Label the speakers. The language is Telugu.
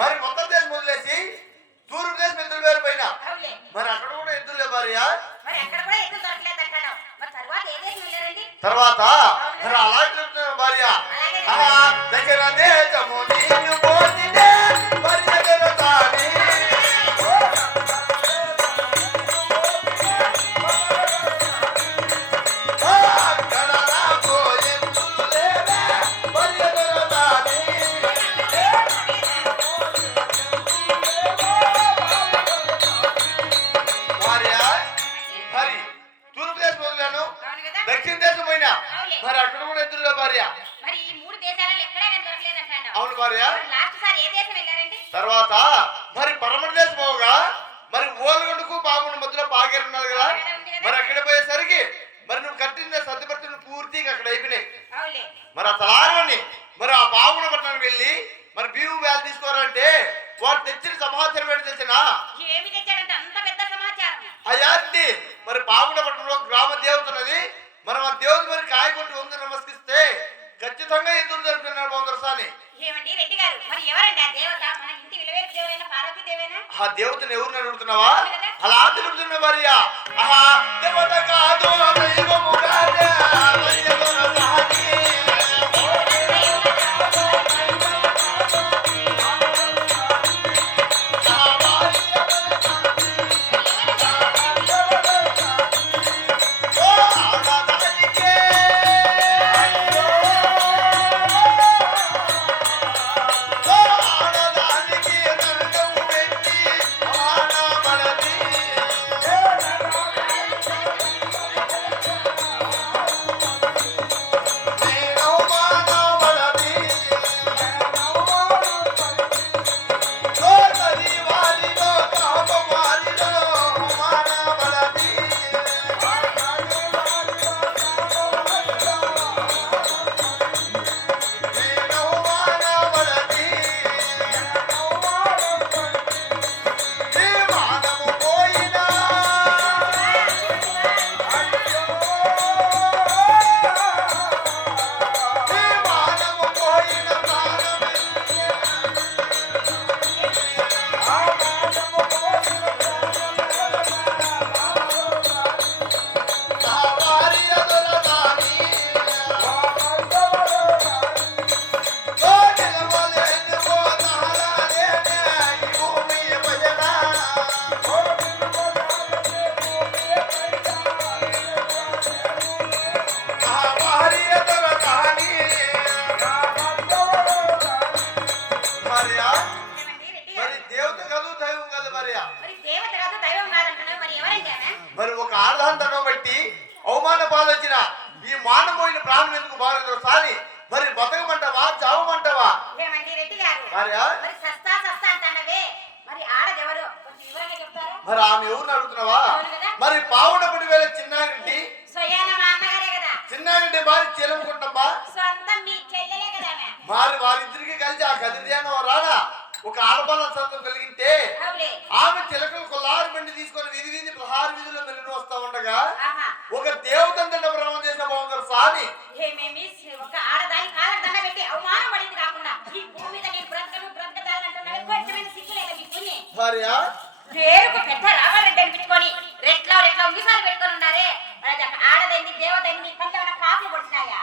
Speaker 1: మరి మొత్తం దేశం వదిలేసి తూర్పు దేశం ఎద్దులు వేరు పైన
Speaker 2: అవునులే.
Speaker 1: మరి అక్కడ కూడా భార్య.
Speaker 2: తర్వాత
Speaker 1: మరి అలా చెప్తున్నాను భార్య. ఆహా, దగ్గర దేశము తర్వాత మరి పరమటి దేశం పోగా మరి ఓలగొండకు బాగుండు మధ్యలో పాగేరు ఉన్నది కదా. మరి అక్కడ పోయేసరికి మరి నువ్వు కట్టిన సర్దిపత్రులు పూర్తిగా అక్కడ అయిపోయినాయి. మరి ఆ తలారని మరి ఆ బాగుండ పట్టణానికి వెళ్ళి మరి భీము వేలు తీసుకోవాలంటే వాడు తెచ్చిన సమాచారం ఏంటి తెలిసిన? అయాన్ని మరి బాగుండ పట్టణంలో గ్రామ దేవత ఉన్నది. మనం ఆ దేవత మరి కాయ కొట్టి వంద నమస్కరిస్తే ఖచ్చితంగా ఎదురు జరుపుతున్నాడు బొందరసాని
Speaker 2: ఏమండి రెడ్డి గారు మరి ఎవరండి ఆ దేవత?
Speaker 1: ఆ దేవతను ఎవరిని అడుగుతున్నావా? అలా తిరుగుతున్న భార్య ఆహా దేవత కాదు దైవము కాదే, మరి ఒక ఆర్ధాంతరం బట్టి అవమాన పాలొచ్చిన ఈ మానవోయిన ప్రాణం ఎందుకు బాగా సారి మరి బతకమంటావా చావమంటావా?
Speaker 2: మరి
Speaker 1: ఆమె ఎవరిని అడుగుతున్నావా. మరి పావునపడి వేళ చిన్నారెడ్డి? చిన్నారెడ్డి భార్య చీలముకుంటమ్మా
Speaker 2: సొంతం మీ చెల్లెలే కదా ఆమె.
Speaker 1: మరి వారిద్దరికి కలిసి ఆ కదిరియాన రానా? ఒక ఆడబల్ల సంతం కలిగితే
Speaker 2: అవులే
Speaker 1: ఆమె చిలకలు కొల్లారు బండి తీసుకొని వీధి వీధి ప్రహార వీధిలో మెరుగును వస్తా ఉండగా ఒక దేవతంత భ్రమం చేసిన బాగుంటారు
Speaker 2: ఏమేమి ఒక ఆడదాని దండ పెట్టి అవమానం పడింది కాకుండా ఈ భూమి మీద నేను బ్రతకను బ్రతకదాలంటున్నావే కొంచెమైన సిగ్గులేదా మీ పుణ్యం
Speaker 1: భార్య
Speaker 2: పేరుకు పెద్ద రావాలంటే అనిపించుకొని రెట్లో రెట్లో మీసాలు పెట్టుకొని ఉన్నారే ఆడదైంది దేవతైంది కళ్ళ కాఫీ పడుతున్నాయా